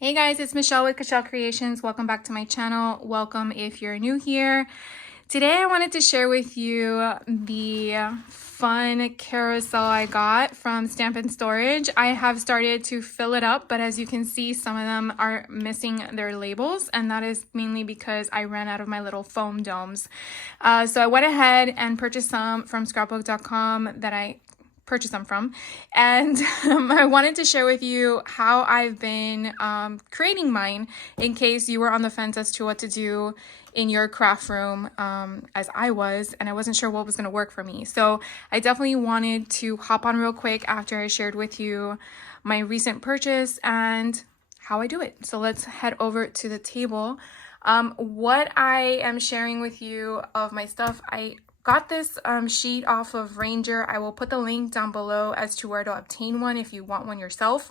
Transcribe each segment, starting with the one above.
Hey guys, it's Michelle with Michelle Creations. Welcome back to my channel. Welcome if you're new here. Today I wanted to share with you the fun carousel I got from Stamp and Storage. I have started to fill it up, but as you can see, some of them are missing their labels, and that is mainly because I ran out of my little foam domes. So I went ahead and purchased some from scrapbook.com that I purchase them from, and I wanted to share with you how I've been creating mine in case you were on the fence as to what to do in your craft room, as I was, and I wasn't sure what was going to work for me. So I definitely wanted to hop on real quick after I shared with you my recent purchase and how I do it. So let's head over to the table. What I am sharing with you of my stuff, I got this sheet off of Ranger. I will put the link down below as to where to obtain one if you want one yourself.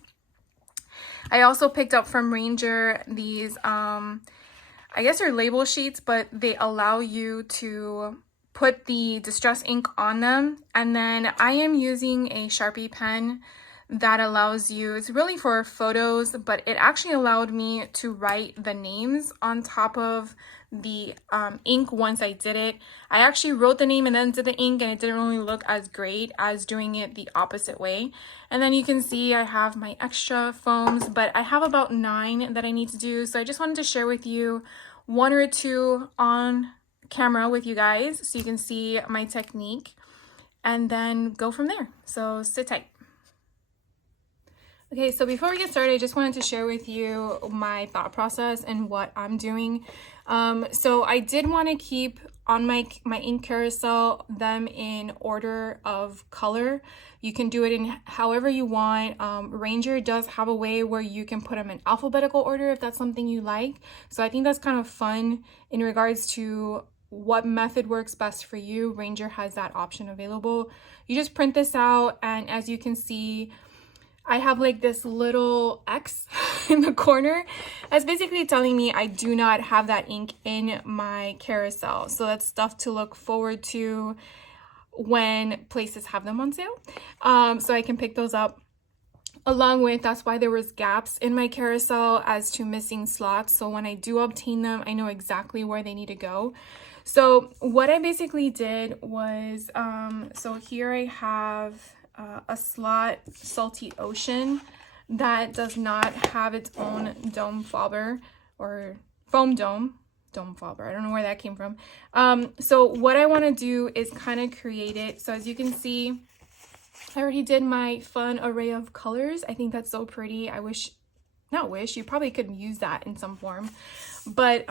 I also picked up from Ranger these, I guess they're label sheets, but they allow you to put the distress ink on them. And then I am using a Sharpie pen that allows you, it's really for photos, but it actually allowed me to write the names on top of the ink once I did it. I actually wrote the name and then did the ink, and it didn't really look as great as doing it the opposite way. And then you can see I have my extra foams, but I have about 9 that I need to do. So I just wanted to share with you 1 or 2 on camera with you guys so you can see my technique and then go from there. So sit tight. Okay, so before we get started, I just wanted to share with you my thought process and what I'm doing. So I did want to keep on my ink carousel them in order of color. You can do it in however you want. Ranger does have a way where you can put them in alphabetical order if that's something you like. So I think that's kind of fun in regards to what method works best for you. Ranger has that option available. You just print this out, and as you can see, I have like this little X in the corner. That's basically telling me I do not have that ink in my carousel. So that's stuff to look forward to when places have them on sale. So I can pick those up. Along with, that's why there was gaps in my carousel as to missing slots. So when I do obtain them, I know exactly where they need to go. So what I basically did was, so here I have a slot Salty Ocean that does not have its own dome fobber or foam dome fobber. I don't know where that came from. So what I want to do is kind of create it. So as you can see, I already did my fun array of colors. I think that's so pretty. I wish, not wish, you probably could use that in some form. But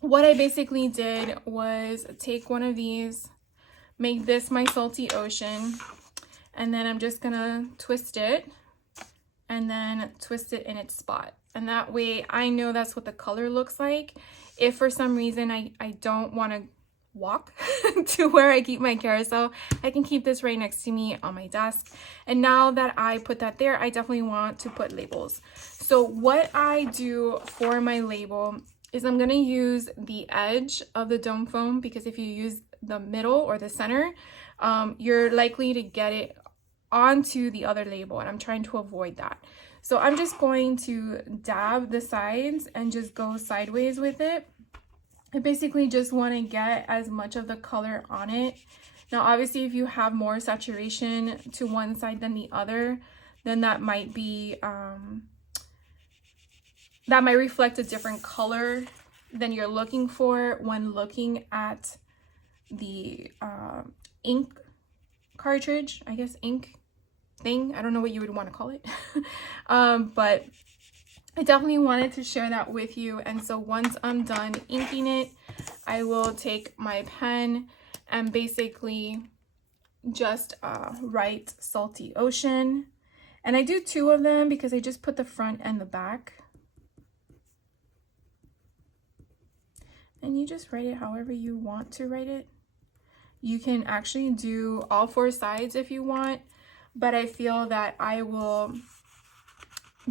what I basically did was take one of these, make this my Salty Ocean, and then I'm just gonna twist it and then twist it in its spot. And that way I know that's what the color looks like. If for some reason I don't want to walk to where I keep my carousel, I can keep this right next to me on my desk. And now that I put that there, I definitely want to put labels. So what I do for my label is I'm going to use the edge of the dome foam, because if you use the middle or the center, you're likely to get it onto the other label, and I'm trying to avoid that. So I'm just going to dab the sides and just go sideways with it. I basically just want to get as much of the color on it. Now obviously if you have more saturation to one side than the other, then that might be that might reflect a different color than you're looking for when looking at the ink cartridge, I guess, ink thing. I don't know what you would want to call it. But I definitely wanted to share that with you. And so once I'm done inking it, I will take my pen and basically just write Salty Ocean. And I do 2 of them because I just put the front and the back. And you just write it however you want to write it. You can actually do all 4 sides if you want, but I feel that I will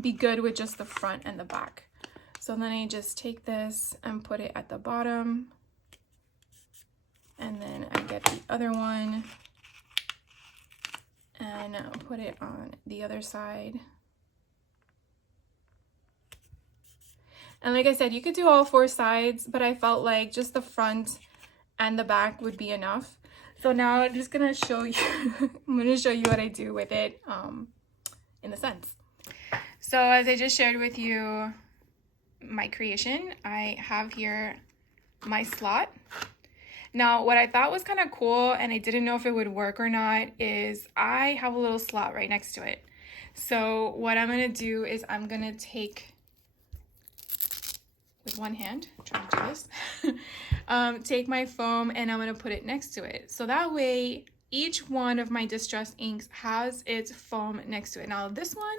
be good with just the front and the back. So then I just take this and put it at the bottom, and then I get the other one and put it on the other side. And like I said, you could do all 4 sides, but I felt like just the front and the back would be enough. So now I'm just gonna show you, I'm gonna show you what I do with it in the sense. So as I just shared with you my creation, I have here my slot. Now, what I thought was kind of cool, and I didn't know if it would work or not, is I have a little slot right next to it. So what I'm gonna do is I'm gonna take, with one hand, I'm trying to do this, take my foam and I'm gonna put it next to it. So that way, each one of my distressed inks has its foam next to it. Now this one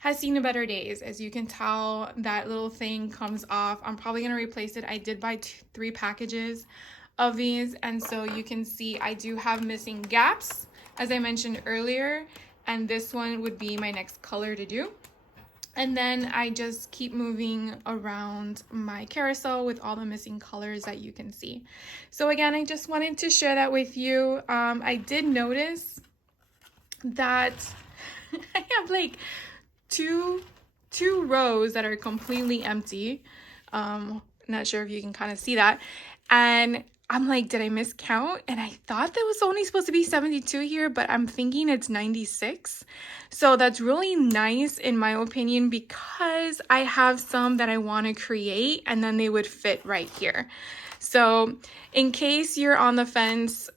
has seen the better days. As you can tell, that little thing comes off. I'm probably gonna replace it. I did buy 3 packages of these, and so you can see I do have missing gaps, as I mentioned earlier, and this one would be my next color to do. And then I just keep moving around my carousel with all the missing colors that you can see. So again, I just wanted to share that with you. I did notice that I have like two rows that are completely empty. Not sure if you can kind of see that. And I'm like, did I miscount? And I thought there was only supposed to be 72 here, but I'm thinking it's 96. So that's really nice in my opinion, because I have some that I want to create and then they would fit right here. So in case you're on the fence,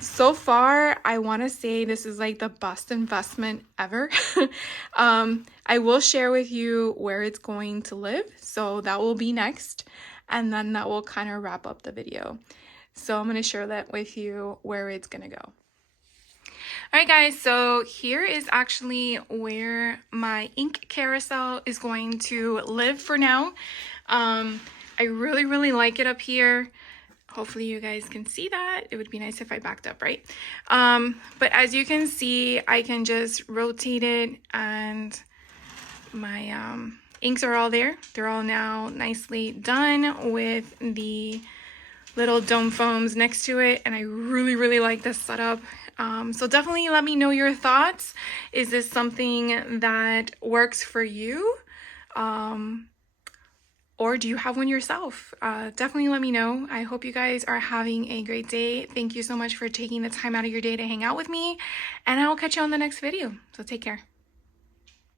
so far, I want to say this is like the best investment ever. I will share with you where it's going to live. So that will be next. And then that will kind of wrap up the video. So I'm going to share that with you where it's going to go. All right, guys, so here is actually where my ink carousel is going to live for now. I really, really like it up here. Hopefully you guys can see that. It would be nice if I backed up, right? But as you can see, I can just rotate it, and my inks are all there. They're all now nicely done with the little dome foams next to it, and I really, really like this setup. So definitely let me know your thoughts. Is this something that works for you? Or do you have one yourself? Definitely let me know. I hope you guys are having a great day. Thank you so much for taking the time out of your day to hang out with me, and I will catch you on the next video. So take care.